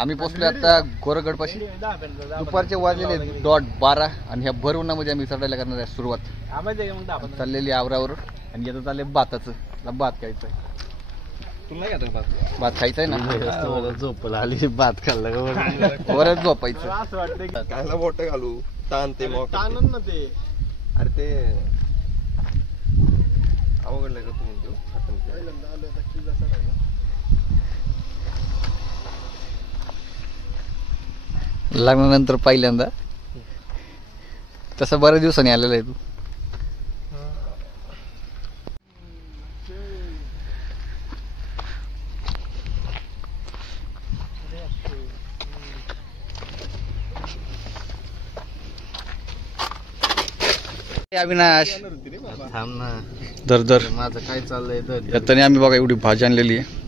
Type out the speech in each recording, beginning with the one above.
आम्ही पोहोचलो आता गोरगड पाशी. दुपारचे वाजलेले 12:30 आणि ह्या भर उन्हामध्ये आम्ही चढायला करणार आहे सुरुवात. चाललेली आवरावर आणि आता चालले भाताचं. भात खायचंय. भात खायचंय ना. झोपला आली भात खाल्ला का वरच झोपायचं. असं वाटतं कायला बोट घालू ताण ते ताणन ना ते. अरे ते अवघडलं का तुम्ही लग्नानंतर पहिल्यांदा. तसं बऱ्याच दिवसांनी आलेला आहे तू. अविनाश थांब ना. दर दर माझं काय चाललंय तर यातनी आम्ही बघा एवढी भाजी आणलेली आहे.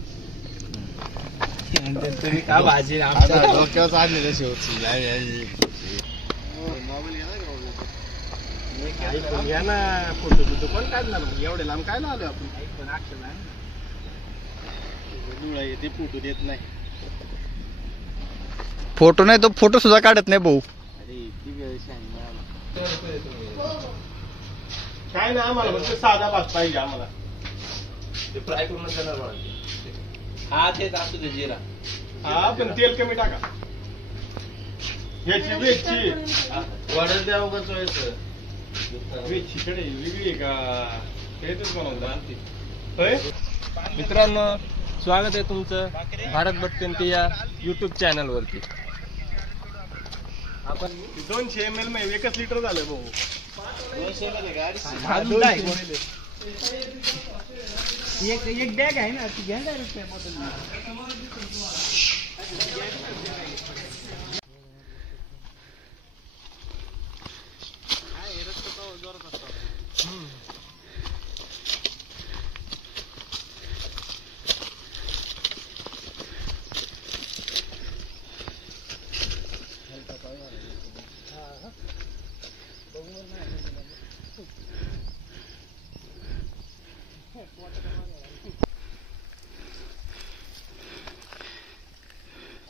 भाजी डोक्यावर आणलेलं शेवटची घ्या ना. फोटो बिटो कोण काढणार एवढे लांब काय आलो आपण. ते फोटो देत नाही. फोटो नाही तो फोटो सुद्धा काढत नाही भाऊ. काय ना आम्हाला फक्त साधा भात पाहिजे आम्हाला. ते फ्राय करून देणार मला. हा तेच असू दे जिरा. हा पण तेल कमी टाका. ह्याची वेजची ऑर्डर द्या उगाच वेजची कडे वेगळी आहे का. तेच बनवतो होय. मित्रांनो स्वागत आहे तुमचं भारत भटकंती या YouTube चॅनल वरती. आपण 200 ml मध्ये 1 लिटर झालं भाऊ. 200 ml एक बॅग आहे ना ती घ्या डायरेक्ट त्या बॉटल.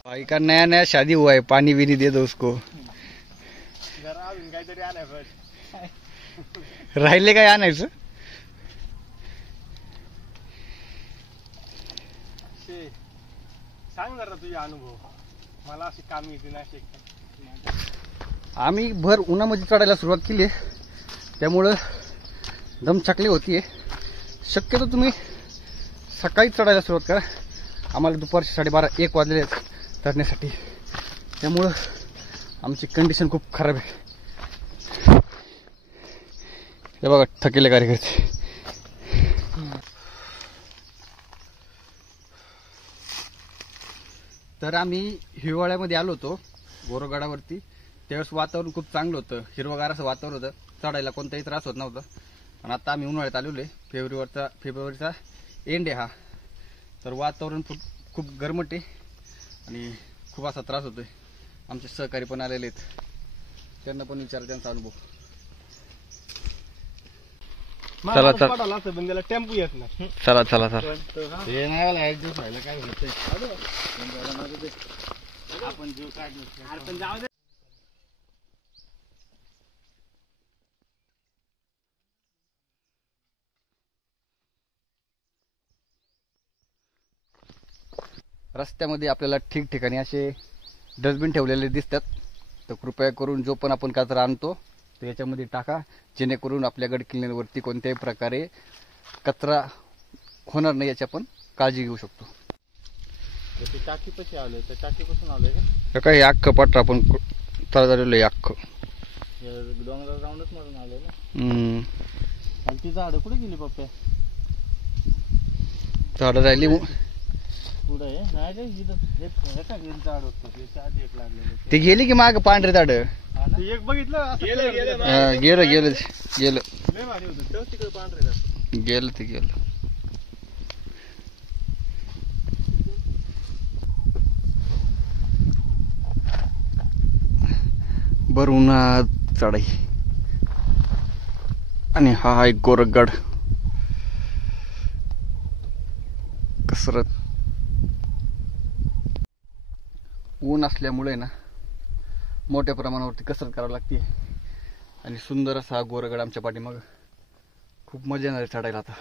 भाई का नया नया शादी हुआ है, पानी भी नहीं दे दो उसको. काहीतरी आणाय राहिले काय आणायचं. सांग जरा तुझे अनुभव. मला अशी काम येते ना. आम्ही भर उन्हामध्ये चढायला सुरुवात केली आहे त्यामुळं दमछाकली होतीये. शक्यतो तुम्ही सकाळी चढायला सुरुवात करा. आम्हाला दुपारचे 12:30-1 वाजलेले आहेत चढण्यासाठी. त्यामुळं आमची कंडिशन खूप खराब आहे. हे बघा थकेले कार्यकर्ते. तर आम्ही हिवाळ्यामध्ये आलो होतो गोरगडावरती. त्यावेळेस वातावरण खूप चांगलं होतं. हिरवगार असं वातावरण होतं. चढायला कोणताही त्रास होत नव्हता. आणि आता आम्ही उन्हाळ्यात आलेलो आहे. फेब्रुवारीचा एंड आहे हा. तर वातावरण खूप गरमट आहे आणि खूप असा त्रास होतोय. आमचे सहकारी पण आलेले आहेत. त्यांना पण विचार त्यांचा अनुभव. चला चला बंदेला टेम्पो येत नाही. चला चला चला. हे नाही ऍडजस्ट व्हायला काय होतंय. आपण जीव काढलो जाऊ दे. रस्त्यामध्ये आपल्याला ठिकठिकाणी असे डस्टबिन ठेवलेले दिसतात. तर कृपया करून जो पण आपण कचरा आणतो तो याच्यामध्ये टाका, जेणेकरून आपल्या गड किल्ल्यांवरती कोणत्याही प्रकारे कचरा होणार नाही याची आपण काळजी घेऊ शकतो. टाकी कशी आलोय. त्या टाकीपासून आलोय का काही अख्खं पट्ट आपण चाललेलं आहे. अख्खं डोंगरावर राऊंडच मारून आलोय ना. आणि ती झाडं कुठे गेली पप्प्या. झाडं राहिली पुढे नाही झाड होतं एक लागलेलं. ती गेली की माग पांढरे झाड. एक बघितलं गेलं गेलं गेलं गेलं लय भारी होतं. तिकडे पांढरे झाड गेलं ते गेलं. भर उन्हात चढाई. आणि हा आहे गोरगड. कसरत ऊन असल्यामुळे ना मोठ्या प्रमाणावरती कसरत करावी लागते आणि सुंदर असा हा गोरगड आमच्या पाठीमागं. खूप मजा येणार आहे चढायला आता.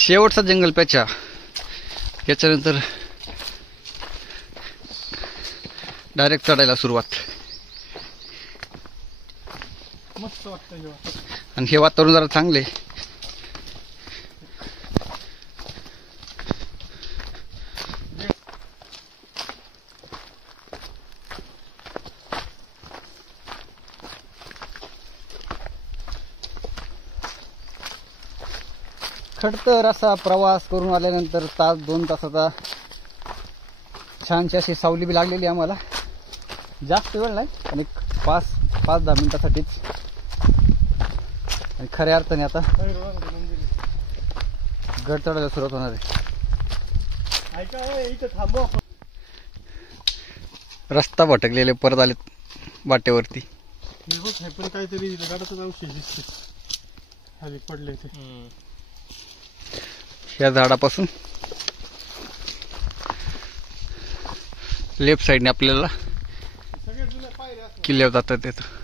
शेवटचा जंगल पॅचा. याच्यानंतर डायरेक्ट चढायला सुरुवात. मस्त वाटतं हे वाटतं. आणि हे वातावरण जरा चांगले. खडतर असा प्रवास करून आल्यानंतर तास 2 तासाचा छानशी अशी सावली बी लागलेली आम्हाला. जास्त वेळ नाही आणि 5-10 मिनिटासाठीच. आणि खऱ्या अर्थाने आता गड चढायला सुरुवात होणार आहे. ऐका इथं थांबव. रस्ता भटकलेले परत आले वाटेवरती. पण काहीतरी गाडाचं अवशेष दिसते खाली पडले ते. या झाडापासून लेफ्ट साईडने आपल्याला किल्ल्यावर जातात येतं.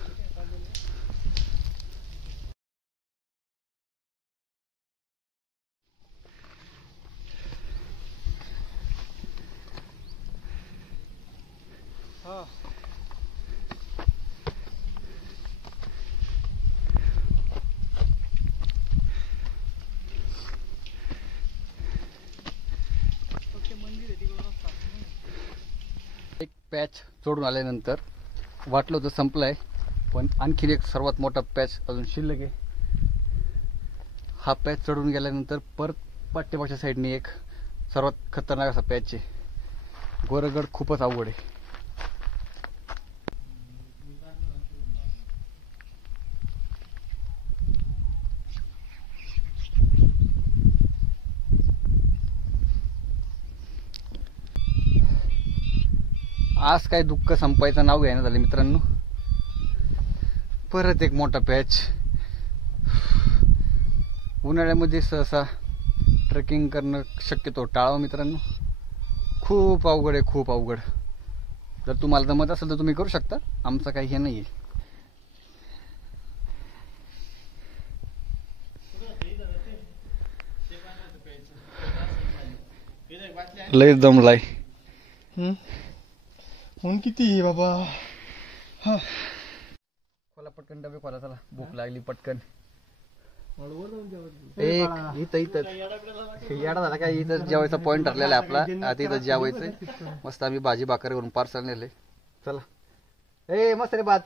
एक पॅच सोडून आल्यानंतर वाटलं होतं संपलाय, पण आणखीन एक सर्वात मोठा पॅच अजून शिल्लक आहे. हा पॅच चढून गेल्यानंतर परत पाठ्यमागच्या साईडने एक सर्वात खतरनाक असा पॅच आहे. गोरगड खूपच अवघड आहे. आज काय दुःख संपायचं नाव घ्यायला झालं मित्रांनो. परत एक मोठा पॅच. उन्हाळ्यामध्ये सहसा ट्रेकिंग करणं शक्यतो टाळावं मित्रांनो. खूप अवघड आहे, खूप अवघड. जर तुम्हाला जमत असेल तर तुम्ही करू शकता, आमचं काही हे नाही आहे. लय दमलाय. ऊन किती बाबा. खोला पटकन डबे खोला, चला भूक लागली पटकन. इथं येडा झाला काय. इथं जेवायचा पॉइंट ठरलेला आहे आपला. आता इथं जेवायचंय मस्त. आम्ही भाजी भाकर करून पार्सल नेले. चला मस्त रे भात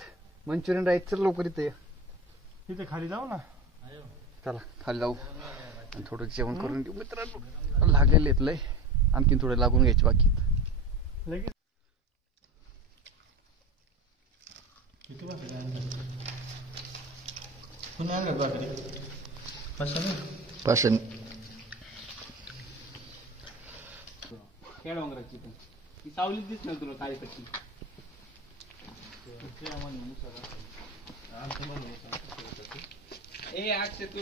मंचुरियन राईस. चल लवकर इथे खाली जाऊ ना. चला खाली जाऊ आणि थोडं जेवण करून घेऊ मित्रांनो. लागलेले आहेत लय, आणखीन थोडे लागून घ्यायचे बाकी. लगेच पाशन डोंगराची पण ती सावलीच दिसणार तुला काळी पट्टी.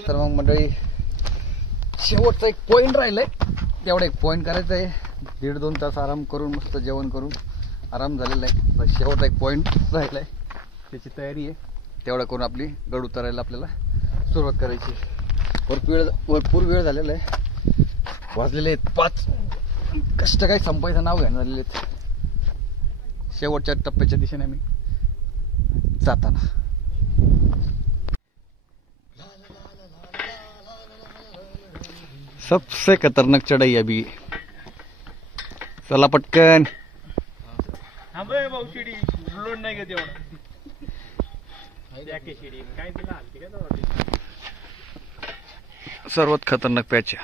तर मग मंडळी शेवटचा एक पॉइंट राहिलाय, तेवढा एक पॉइंट करायचा आहे. 1.5-2 तास आराम करून मस्त जेवण करून आराम झालेला आहे. बस शेवटचा एक पॉइंट राहिलाय, त्याची तयारी आहे. तेवढा करून आपली गड उतरायला आपल्याला सुरुवात करायची. भरपूर वेळ झालेला आहे. वाजलेले आहेत 5. कष्ट काही संपायचं नाव घ्यायला झालेले आहेत. शेवटच्या टप्प्याच्या दिशेने आम्ही जाताना. सबसे खतरनाक चढाई अभी. चला पटकन. भाऊ शिडी लोड नाही घेत एवढा. शिडी काय तिला हलती का. सर्वात खतरनाक पॅच.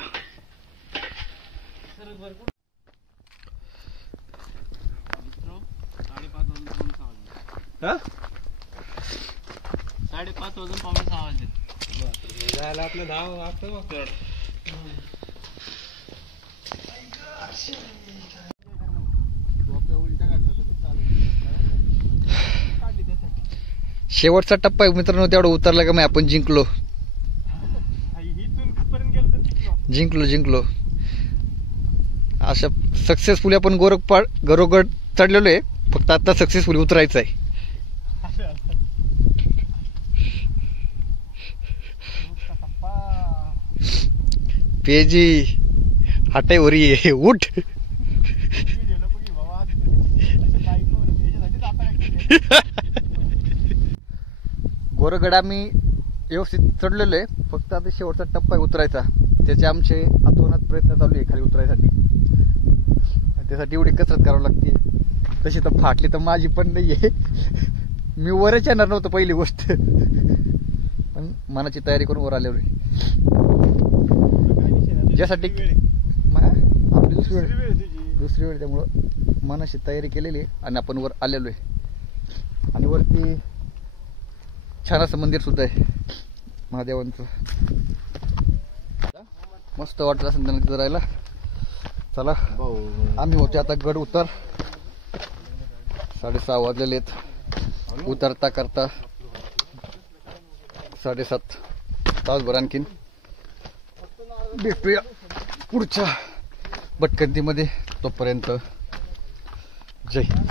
5:30 वाजून 5:45 वाजले. झालं आपलं 10 वाजता. शेवटचा टप्पा आहे मित्रांनो, तेवढा उतरला का मग आपण जिंकलो. इथून कुठपर्यंत गेलं तर जिंकलो. जिंकलो. अशा सक्सेसफुली आपण गरोगड चढलेलो आहे. फक्त आता सक्सेसफुली उतरायचं आहे. पेजी हाटाईवरी आहे, उठ. गोरगड आम्ही व्यवस्थित चढलेलो आहे. फक्त आता शेवटचा टप्पा आहे उतरायचा. त्याचे आमचे अतोनात प्रयत्न चालू आहे खाली उतरायसाठी. त्यासाठी एवढी कसरत करावी लागते. तशी तर फाटली तर माझी पण नाहीये. मी वरच येणार नव्हतं पहिली गोष्ट, पण मनाची तयारी करून वर आलेलो आहे. ज्यासाठी आपली दुसरी वेळ त्यामुळं मनाची तयारी केलेली आहे आणि आपण वर आलेलो आहे. आणि वरती छान असं मंदिर सुद्धा आहे महादेवांचं. मस्त वाटत असेल त्यांना तिथं राहायला. चला आम्ही होते आता गड उतर. 6:30 वाजलेले आहेत. उतरता करता 7:30 तासभर आणखीन भेटूया पुढच्या भटकंतीमध्ये. तोपर्यंत जय हिंद.